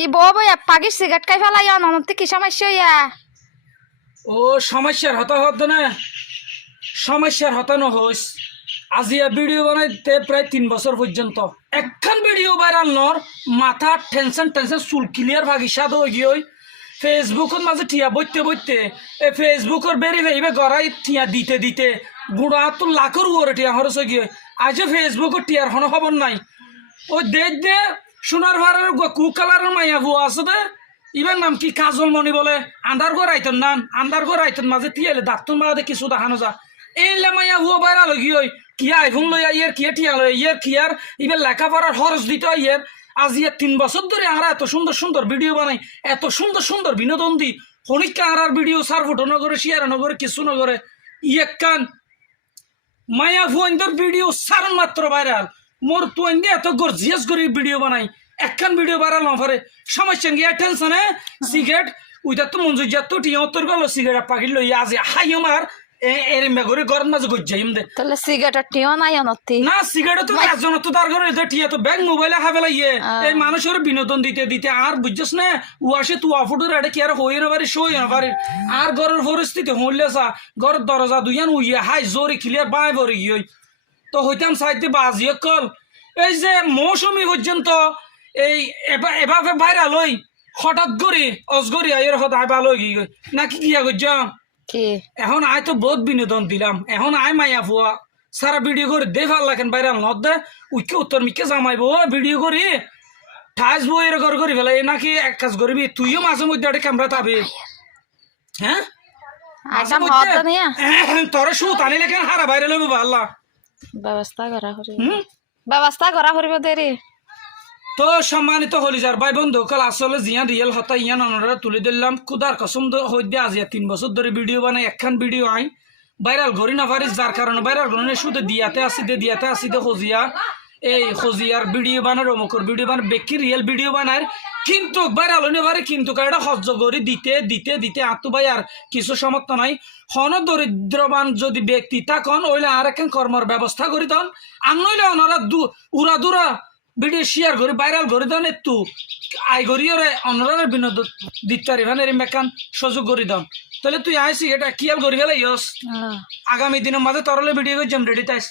কি বই পাগি সিগারেট খাই ফেলাই অনন্ত কি সমস্যা ইয়া ও সমস্যার হতা হতো না সমস্যার হতানো হইস আজিয়া ভিডিও বানাইতে প্রায় 3 বছর পর্যন্ত একখান ভিডিও ভাইরাল নর মাথা টেনশন টেনশন চুল ক্লিয়ার ভাগিসাদ হয়ে গিয়ে ফেসবুকের মাঝে ঠিয়া বইতে বইতে এই ফেসবুকের বেরি ভাইবে গড়াই ঠিয়া দিতে দিতে গুড়া তো লাখের উপরে ঠিয়া খরচ হয়ে গিয়ে আজও ফেসবুকের টিয়ার কোনো খবর নাই ও দেখ দে সোনার ভাড়ার কু কালারের মাইয়া ভুয়া আছে দে ইবার নাম কি কাজল মণি বলে আন্দার ঘর আইতন নাম আন্দার ঘর আইতন মাঝে টিয়ালে দাঁতন মাঝে কিছু দেখানো যা এইলে মাইয়া ভুয়া বাইরা লগি ওই কি আইফোন লইয়া ইয়ের কি টিয়া লই ইয়ের কি আর ইবার লেখাপড়ার খরচ দিতে ইয়ের আজ ইয়ে 3 বছর ধরে আমরা এত সুন্দর সুন্দর ভিডিও বানাই এত সুন্দর সুন্দর বিনোদন দিই হনিকা আর ভিডিও সার ফটো নগরে শেয়ার নগরে কিছু নগরে ইয়ে কান মায়া ভুয়াইন্দর ভিডিও সারন মাত্র ভাইরাল মোর তুই এত গর্জিয়াস করে ভিডিও বানাই একখান ভিডিও ভাইরাল না পারে সমস্যা গিয়া টেনশনে সিগারেট উইটা তো মঞ্জুর যাত টিয়া তোর গেল সিগারেট পাকিল লই আজ হাই আমার এর মেঘরে গরম মাঝে গজ্জাইম দে তাহলে সিগারেট টিও নাই অনতি না সিগারেট তো একজন তো তার ঘরে টিয়া তো ব্যাগ মোবাইলে হাবে লাইয়ে এই মানুষের বিনোদন দিতে দিতে আর বুঝছস না ও আসে তুই আফুটুর এটা কি আর হই না পারি সই না পারি আর ঘরের পরিস্থিতি হইলে সা ঘরের দরজা দুইয়ান উইয়ে হাই জোরে ক্লিয়ার বাই ভরে গিয়ে তো হইতাম সাইতে বাজিয়ে কল এই যে মৌসুমি পর্যন্ত এই এভাবে ভাইরাল হই হঠাৎ করে অজগরি আয়ের হঠাৎ ভালো হয়ে গিয়ে নাকি কিয়া করছাম কি এখন আয় তো বহুত বিনোদন দিলাম এখন আয় মাইয়া ফুয়া সারা ভিডিও করে দে ভাল লাগেন ভাইরাল নদ দে উইকে উত্তর মিকে জামাইবো ভিডিও করি ঠাস বই এর ঘর করি ফেলে নাকি এক কাজ করবি তুইও মাঝে মধ্যে একটা ক্যামেরা তাবি হ্যাঁ আইসাম হদ নিয়া তোর সুত আনিলে কেন হারা ভাইরাল হইব আল্লাহ ব্যবস্থা করা হরি ব্যবস্থা করা হরিব দেরি তো সম্মানিত হলিজার ভাই বন্ধু কাল আসলে জিয়া রিয়েল হতা ইয়ান অনরা তুলে দিলাম খুদার কসম হইতে আজিয়া 3 বছর ধরে ভিডিও বানাই একখান ভিডিও আই ভাইরাল ঘড়ি না পারিস যার কারণে ভাইরাল ঘরে শুধু দিয়াতে আসি দে খজিয়া এই খজিয়ার ভিডিও বানার অমুকর ভিডিও বানার বেকি রিয়েল ভিডিও বানার কিন্তু ভাইরাল হইনে পারে কিন্তু এটা সহ্য করে দিতে দিতে দিতে আত্ম ভাই আর কিছু সমর্থ নাই হন দরিদ্রবান যদি ব্যক্তি তখন ওইলে আর একখান কর্মর ব্যবস্থা করি তখন আর নইলে ওনারা উড়া দুরা ভিডিও শেয়ার করে ভাইরাল করে দেন একটু আই করি ওরে অনরের বিনোদন দিতে পারি মানে এরম একখান সুযোগ করে দাম তাহলে তুই আইসি এটা কিয়াল করি ফেলাই আগামী দিনের মাঝে তরলে ভিডিও করছি রেডি তাইস